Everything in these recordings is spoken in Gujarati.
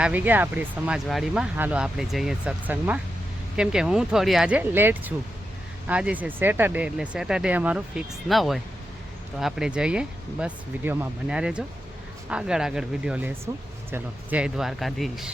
આવી ગયા આપણી સમાજવાડીમાં. હાલો આપણે જઈએ સત્સંગમાં, કેમ કે હું થોડી આજે લેટ છું. આજે છે સેટરડે, એટલે સેટરડે અમારું ફિક્સ ન હોય, તો આપણે જઈએ. બસ વિડીયોમાં બન્યા રહેજો, આગળ વિડીયો લેશું. ચલો, જય દ્વારકાધીશ.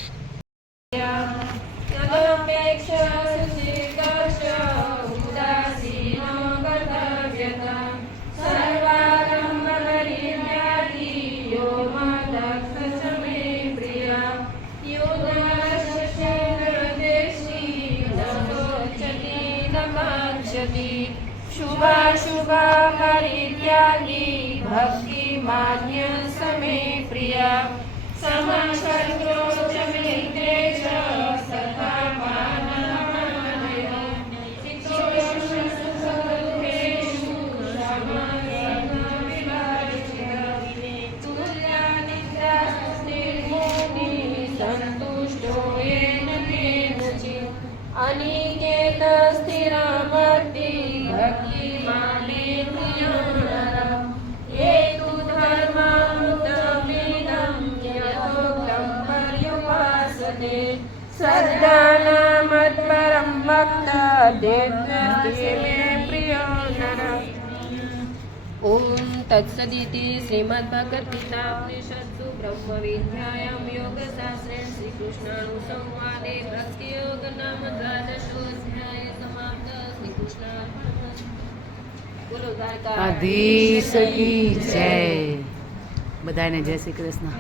शुभाशुभा परित्यागी भक्ति मान्य समे प्रिया समाशर्त्रो च मित्रे च सदा मानमनयो शिक्षोषु सुखदुःखेषु समविभाज्य तुल्यानिद्रास्तिर्मुनि सन्तुष्टो येन केनचित् अनिकेत स्थिरमति भक्ति माने प्रियनरम् हेतु धर्मामृतमिदं यथोक्तं पर्युपासते श्रद्धाना मत्परं भक्त देवस्ते मे प्रियो नरः। ओम तत्सदिति श्रीमद्भगवद्गीतापनिषत्सु ब्रह्मविद्यायां योगशास्त्रे श्रीकृष्णानुसंवादे भक्तियोग नाम द्वादशोऽध्याय समाप्त। श्रीकृष्णार्पणमस्तु। बोलो द्वारकाधीश की જય. બધાને જય શ્રી કૃષ્ણ.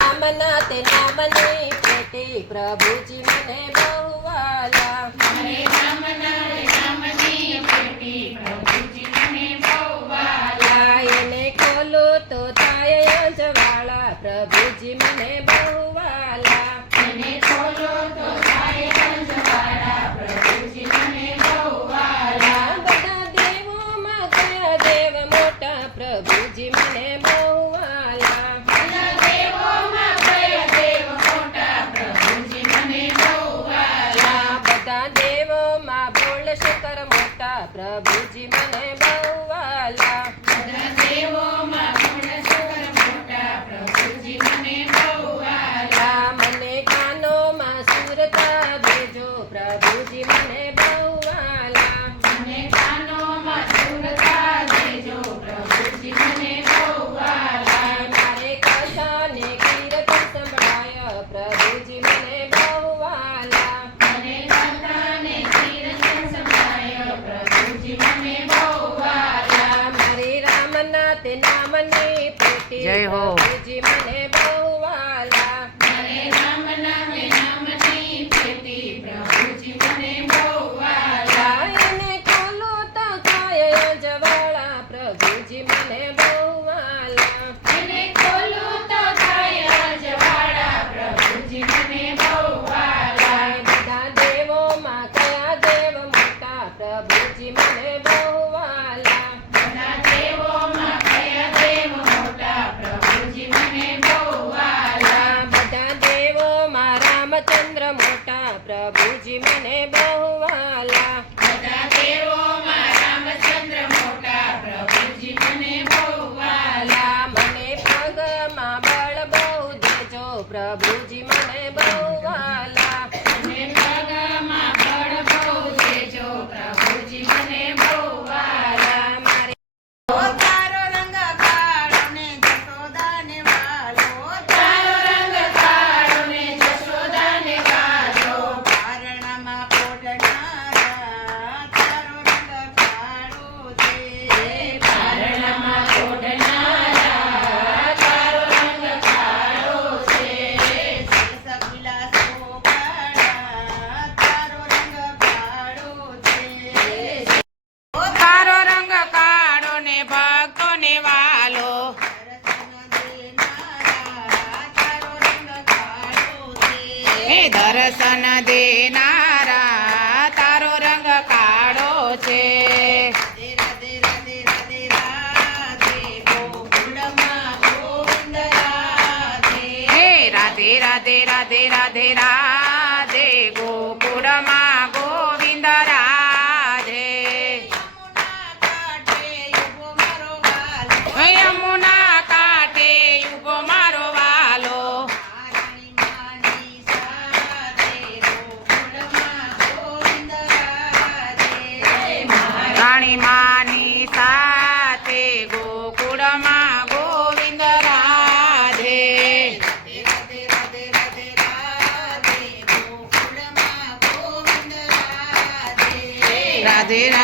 નામના તે નામની પેટી પ્રભુજી મને બહુ વાલા. મને નામના તે નામની પેટી પ્રભુજી મને બહુ વાલા. એને ખોલો તો થાય અજવાળા પ્રભુજી મને બહુ વાલા. એને ખોલો તો થાય અજવાળા પ્રભુજી મને બહુ વાલા. બધા દેવોમાં કયા દેવ મોટા પ્રભુજી મને બહુ વાલા. બધા દેવોમાં કયા દેવ મોટા પ્રભુજી મને બહુ વાલા. બધા દેવોમાં બોલ શંકર મોટા પ્રભુજી મને બહુ વાલા. બધા દેવોમાં બોલ શંકર મોટા પ્રભુજી મને બહુ વાલા. મને કાનોમાં સુરતા દેજો પ્રભુજી મને બહુ વાલા. મને કાનોમાં સુરતા દેજો પ્રભુજી મને બહુ વાલા. મારે કથાને કીર્તન સંભળાય પ્રભુજી મને બહુ વાલા. મને કથાને કીર્તન સંભળાય પ્રભુજી મને બહુ વાલા. મારી રામના તે નામની પેટી જય હો. પ્રભુજી મને બહુ વાલા. મારે રામના તે નામની પેટી પ્રભુજી મને બહુ વાલા. એને ખોલો તો થાય અજવાળા પ્રભુજી મને બહુ વાલા. એને ખોલો તો થાય અજવાળા પ્રભુજી મને બહુ વાલા. બધા દેવોમાં કયા દેવ મોટા પ્રભુજી મને બહુ વાલા. બધા દેવોમાં કયા દેવ મોટા પ્રભુજી મને બહુ વાલા. બધા દેવોમાં રામચંદ્ર મોટા પ્રભુજી મને બહુ વાલા. બધા દેવોમાં રામચંદ્ર મોટા પ્રભુજી મને બહુ વાલા. મને પગમાં બળ બહુ દેજો પ્રભુજી મને બહુ વાલા. મને પગમાં બળ બહુ દેજો પ્રભુજી મને બહુ વાલા. મારે તારો રંગ કાળો ને જશોદાને વાલો. તારો રંગ કાળો ને જશોદાને વાલો. પારણામાં પોઢનારા તારો રંગ કાળો છે. પારણામાં પોઢનારા તારો રંગ કાળો છે. સબીલા સોપાળા તારો રંગ કાળો છે. તારો રંગ કાળો ને ભક્તોને વાલો. હે દર્શન દેનારા તારો રંગ કાળો છે. હે રાધે રાધે રાધે રાધે રાધે ગોકુળમાં ગોવિંદ રાધે. યમુના કાંઠે ઉભો મારો વાલો.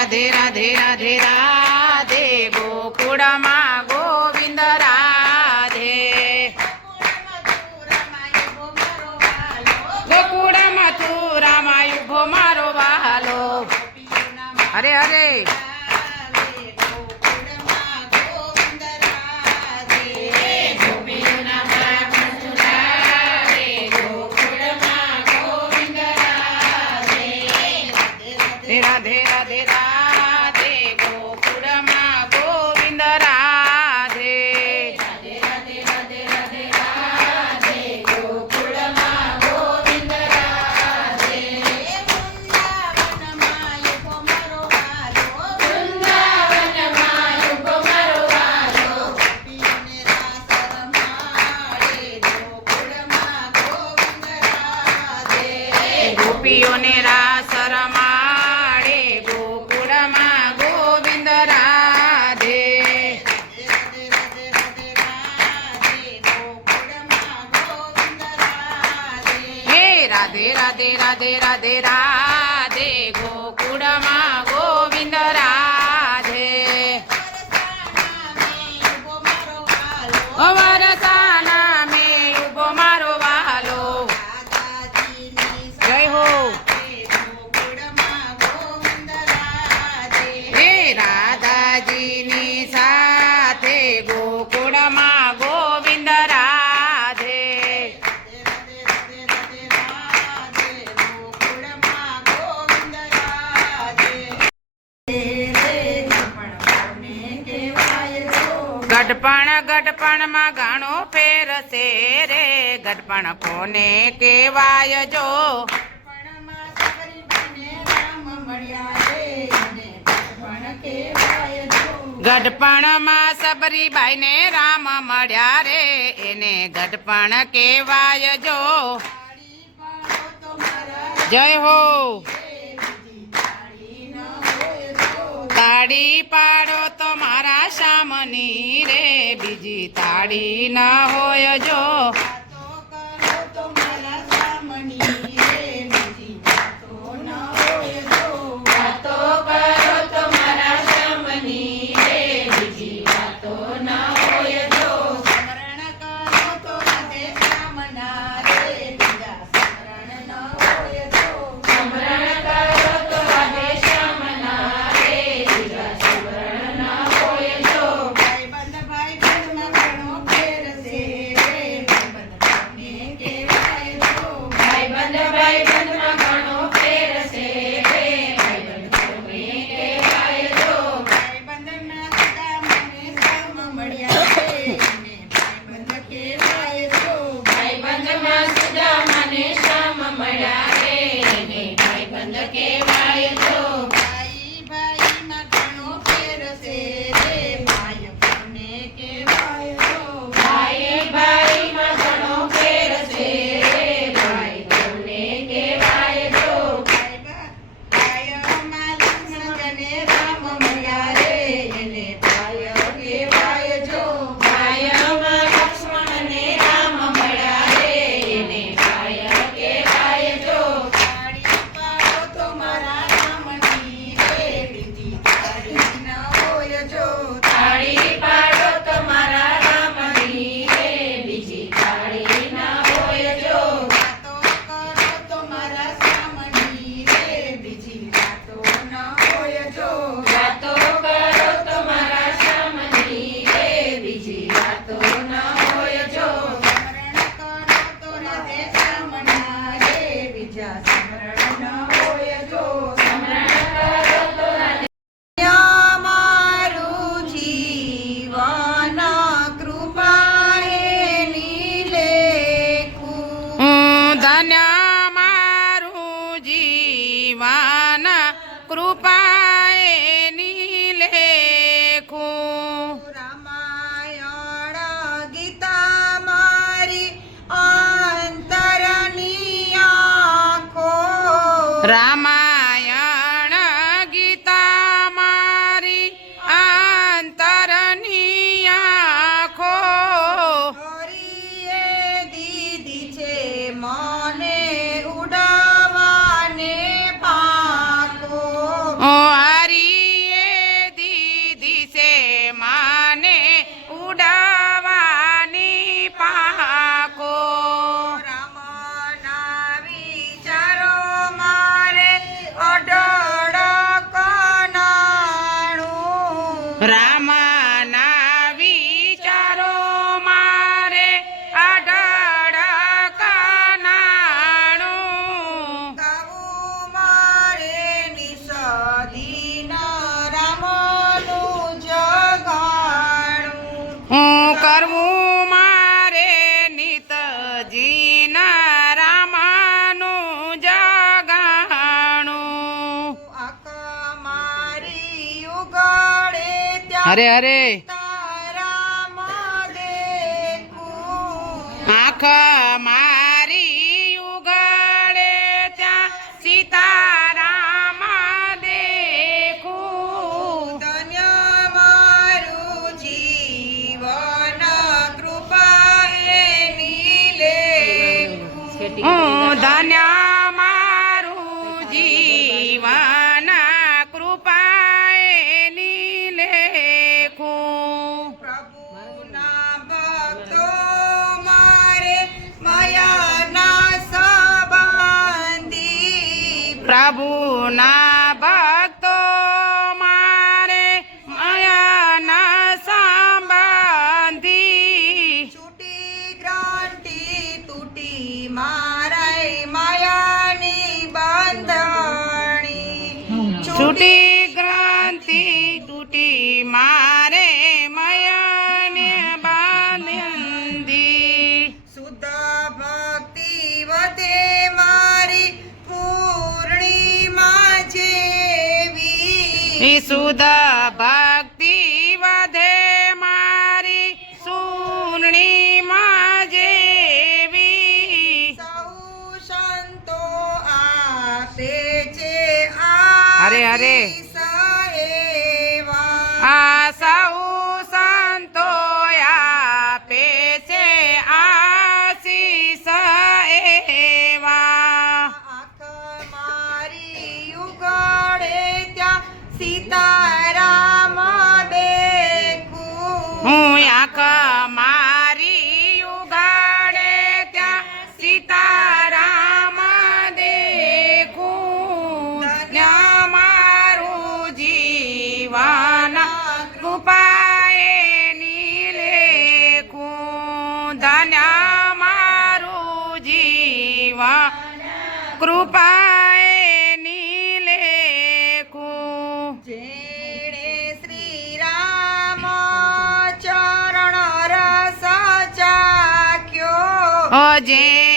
રાધે રાધે રાધે રાધે ગોકુળમાં ગોવિંદ રાધે ગોકુળમાં મથુરામાં યુભો મારો વહાલો હરે હરે રાધે રાધે રાધે ગોકુળમાં ગોવિંદ રાધે રાધે રાધે રાધે રાધે ગોકુળમાં ગોવિંદ રાધે વૃંદાવનમાં યુગો મારો વાલો વૃંદાવનમાં યુગો મારો વાલો ગોપીઓને રાસ રમાડે ગોકુળમાં ગોવિંદ રાધે ગોપીઓને રાસ રમાડે ગોકુળમાં ગોવિંદ રાધે હે રાધે રાધે રાધે રાધે રાધે ગોકુળમાં ગોવિંદ રાધે વરસાના મે ઉભો મારો વહાલો જય હો હે રાધાજીની સાથે ગોકુળમાં ગોવિંદ રાધે ગઢપણ ગઢપણમાં ઘણો ફેર છે રે ગઢપણ કોને કહેવાય જો ગઢપણમાં સબરીબાઈને રામ મળ્યા રે એને ગઢપણ કહેવાય જો જય હો તાળી પાડો તો મારા શામની રે બીજી તાળી ન હોય જો રામાયણ ગીતા મારી આંતરની આંખો દીધી છે મને ઉડાવવાને પાંખો. હરી હરે હરે તારામ દેખું આંખ મારી ઉગાડે ત્યાં સીતારામ દેખું ધન્ય મારું જીવન કૃપા એની લેખું હું ધન્ય મારું જીવન કૃપાએની લેખું પ્રભુના ભક્તો મારે મયાના સંબંધી પ્રભુના ભક્તો મારે માયાના સંબંધી છૂટી ગ્રાંતિ તૂટી મારે માયાની બંધણી છૂટી ક્રાંતિ તૂટી મારે મયાને બાંધી શુદ્ધ ભક્તિ વધે મારી પૂર્ણિમા જેવી શુદ્ધ ભક્તિ વધે મારી સુર્ણિમા જેવી સૌ સંતો આપે છે હરે હરે સેવા આ સૌ સંતો આપે છે આશીષ એવા આંખ મારી ઉઘાડે ત્યાં સીતારામ દેખું હું આંખ મારી ઉગાડે ત્યાં સીતારામ દેખું ત્યાં મારું જીવન કૃપાએની લેખું ધન્ય મારું જીવન કૃપાએની લેખું જેણે શ્રી રામ ચરણ રસ ચાખ્યો જે